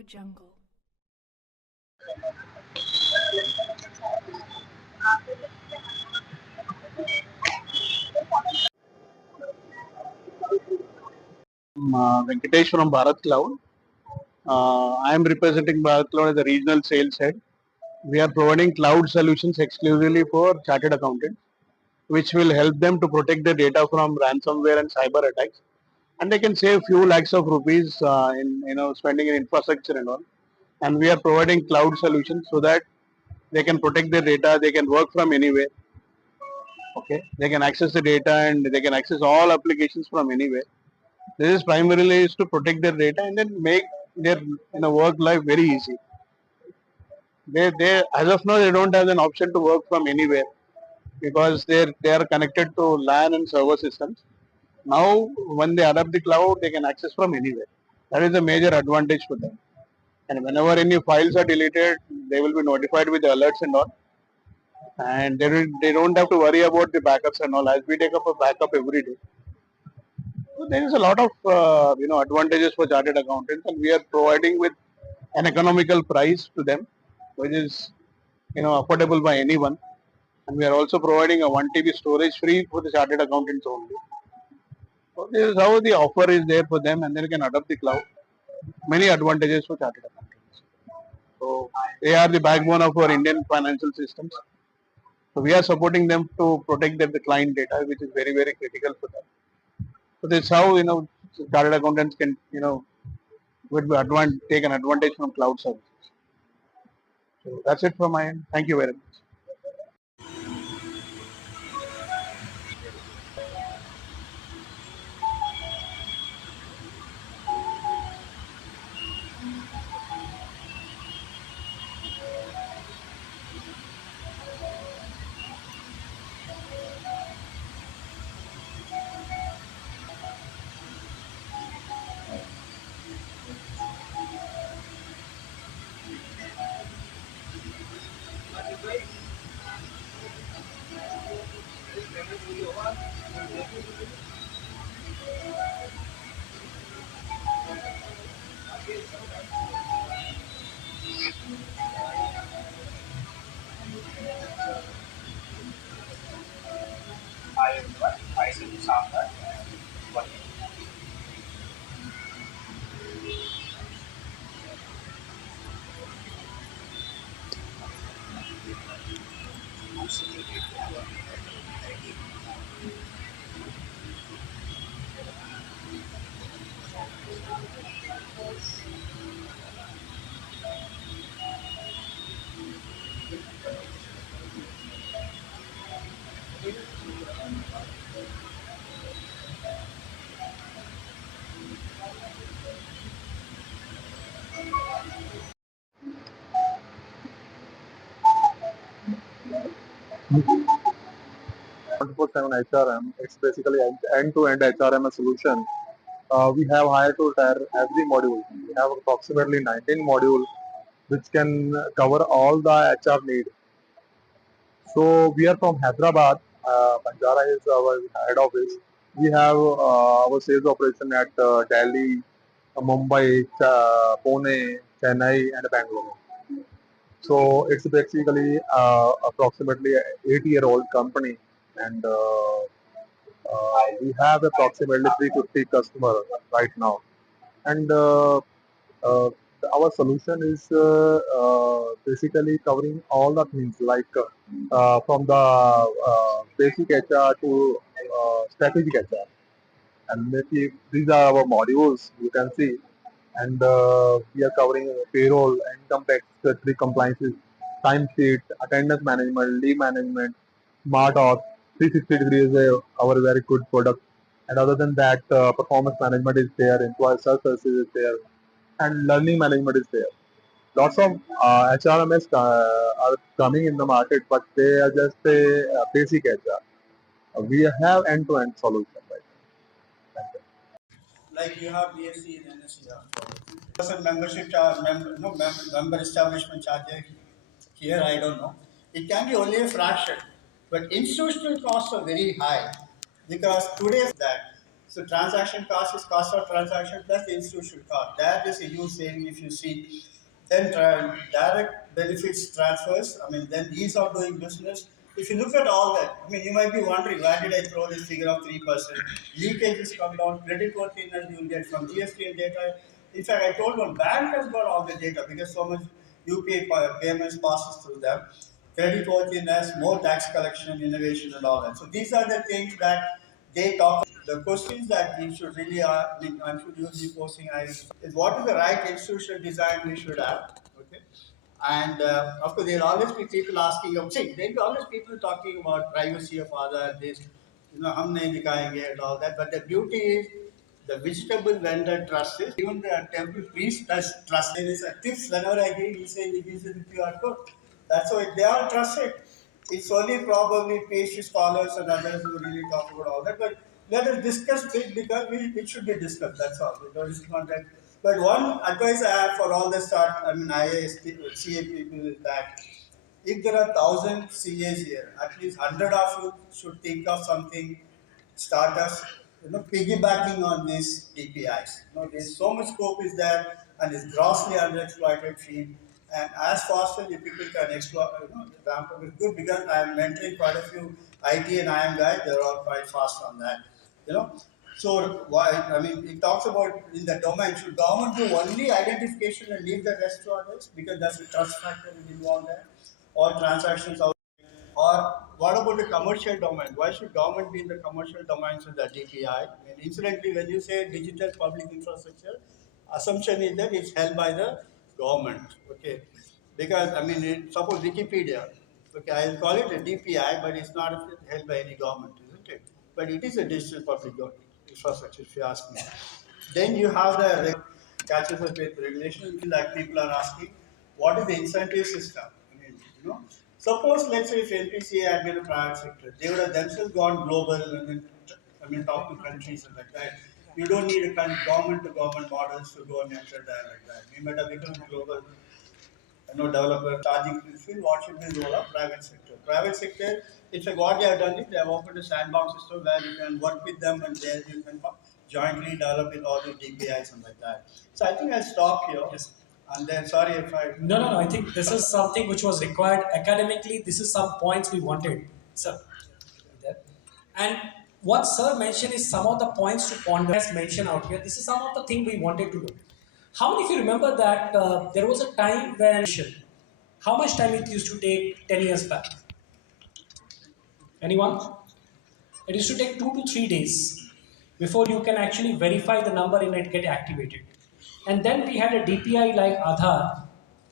AudioJungle. Venkatesh from Bharat Cloud. I am representing Bharat Cloud as the regional sales head. We are providing cloud solutions exclusively for chartered accountants, which will help them to protect their data from ransomware and cyber attacks. And they can save few lakhs of rupees in spending in infrastructure and all. And we are providing cloud solutions so that they can protect their data. They can work from anywhere. Okay, they can access the data and they can access all applications from anywhere. This is primarily is to protect their data and then make their work life very easy. They as of now they don't have an option to work from anywhere because they are connected to LAN and server systems. Now when they adopt the cloud, they can access from anywhere. That is a major advantage for them. And whenever any files are deleted, they will be notified with the alerts and all. And they don't have to worry about the backups and all as we take up a backup every day. So there is a lot of advantages for chartered accountants, and we are providing with an economical price to them, which is affordable by anyone. And we are also providing a 1 TB storage free for the chartered accountants only. So this is how the offer is there for them, and then you can adopt the cloud. Many advantages for chartered accountants. So they are the backbone of our Indian financial systems. So we are supporting them to protect the client data, which is very very critical for them. So this is how chartered accountants can take an advantage from cloud services. So that's it from my end. Thank you very much. Twenty 24/7 HRM. It's basically end-to-end HRM solution. We have hired to entire every module. We have approximately 19 module which can cover all the HR need. So we are from Hyderabad. Banjara is our head office. We have our sales operation at Delhi, Mumbai, Pune, Chennai, and Bangalore. So it's basically approximately 8-year-old company, and we have approximately 350 customers right now. And uh, our solution is basically covering all the things like from the basic HR to strategic HR. And maybe these are our modules you can see. And we are covering payroll, income tax, three compliances, time sheet, attendance management, leave management, smart auth, 360 degrees is our very good product. And other than that, performance management is there, employee services is there, and learning management is there. Lots of HRMS are coming in the market, but they are just a basic HR. We have end-to-end solution right now. Like you have BSc in NSE. Person membership charge, member establishment charge. Here I don't know. It can be only a fraction, but institutional costs are very high because today that So transaction cost is cost of transaction plus the institutional cost. That is a huge saving if you see. Then direct benefits transfers. I mean, then ease of doing business. If you look at all that, I mean, you might be wondering why did I throw this figure of 3%? Leakages come down, credit worthiness you will get from GST and data. In fact, I told one bank has got all the data because so much UPI payments passes through them. Credit worthiness, more tax collection, innovation, and all that. So these are the things that they talk. The questions that we should really I mean, I should use the posting I is what is the right institutional design we should have. Okay. And of course, there'll always be people asking, see, there'll be always people talking about privacy of other, this, hum nahi dikayenge and all that. But the beauty is the vegetable vendor trusts it. Even the temple priest does trust. There is a tips whenever I give, he says he gives it the QR code. That's why they all trust it. It's only probably PhD scholars and others who really talk about all that. But let us discuss it because it should be discussed. That's all. Because it's not that. But one advice I have for all the start, I mean, IAS, CA people is that if there are 1,000 CAs here, at least 100 of you should think of something, startups, piggybacking on these DPIs. There's so much scope is there and it's grossly underexploited field. And as fast as the people can explore, ramp up is good because I am mentoring quite a few IT and IM guys, they're all quite fast on that. You know, so why? I mean, it talks about in the domain. Should government do only identification and leave the rest to others because that's a trust factor involved there, or transactions out. Or what about the commercial domain? Why should government be in the commercial domains of the DPI? And incidentally, when you say digital public infrastructure, assumption is that it's held by the government. Okay, because I mean, suppose Wikipedia. Okay, I'll call it a DPI, but it's not held by any government, isn't it? But it is a digital public infrastructure, if you ask me. Then you have the catches up with regulation, like people are asking, what is the incentive system? I mean, suppose let's say if NPCA had been a private sector, they would have themselves gone global and then, I mean, talk to countries and like that. You don't need a government to government models to go and enter there like that. We might have become global developer charging fee, what should be the role of private sector? Private sector, it's like what they have done is they have opened a sandbox system where you can work with them and there you can jointly develop with all the DPIs and like that. So I think I'll stop here. Yes. And then sorry if I No. I think this is something which was required academically. This is some points we wanted, sir. And what sir mentioned is some of the points to ponder. As mentioned out here, this is some of the thing we wanted to do. How many of you remember that there was a time when how much time it used to take 10 years back? Anyone? It used to take 2 to 3 days before you can actually verify the number and it get activated. And then we had a DPI like Aadhaar.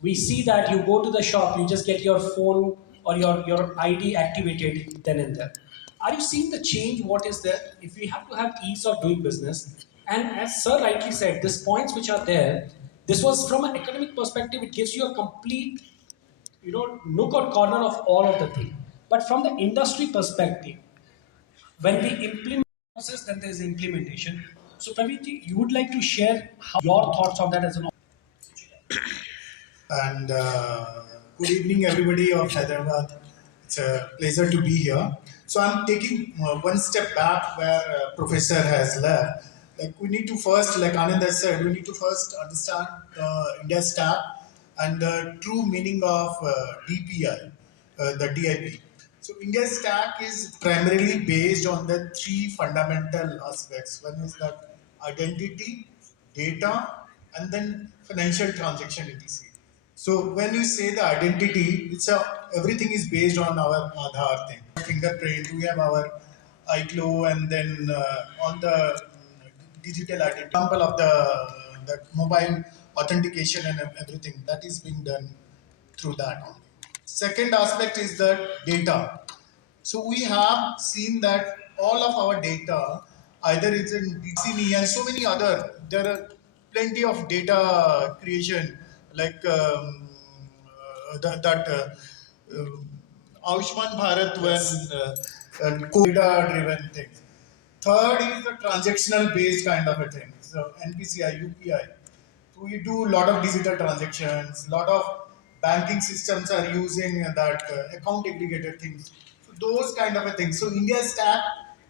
We see that you go to the shop, you just get your phone or your ID activated then and there. Are you seeing the change? What is there? If we have to have ease of doing business, and as Sir rightly said, these points which are there, this was from an academic perspective, it gives you a complete nook or corner of all of the thing. But from the industry perspective, when we implement process, then there is implementation. So Praveen, you would like to share your thoughts on that as an And good evening, everybody of Hyderabad. It's a pleasure to be here. So I'm taking one step back where Professor has left. Like we need to first, like Anand has said, we need to first understand India stack and the true meaning of DPI, the DIP. So India stack is primarily based on the three fundamental aspects. One is that identity, data, and then financial transaction etc. So when you say the identity, everything is based on our Aadhaar thing. Fingerprint, we have our iCloud, and then on the digital identity. Example of the mobile authentication and everything that is being done through that only. Second aspect is the data. So we have seen that all of our data, either it's in DCME and so many other, there are plenty of data creation like Ayushman Bharat when data driven things. Third is the transactional based kind of a thing. So NPCI, UPI. So we do a lot of digital transactions, a lot of banking systems are using that account aggregator things. So those kind of a thing. So India stack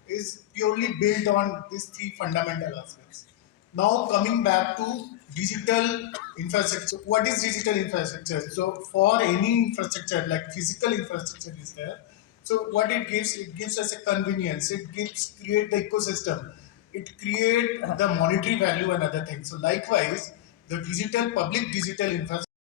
is purely built on these three fundamental aspects. Now coming back to digital infrastructure. What is digital infrastructure? So for any infrastructure, like physical infrastructure is there. So what it gives us a convenience. It gives create the ecosystem. It create the monetary value and other things. So likewise, the digital public digital infrastructure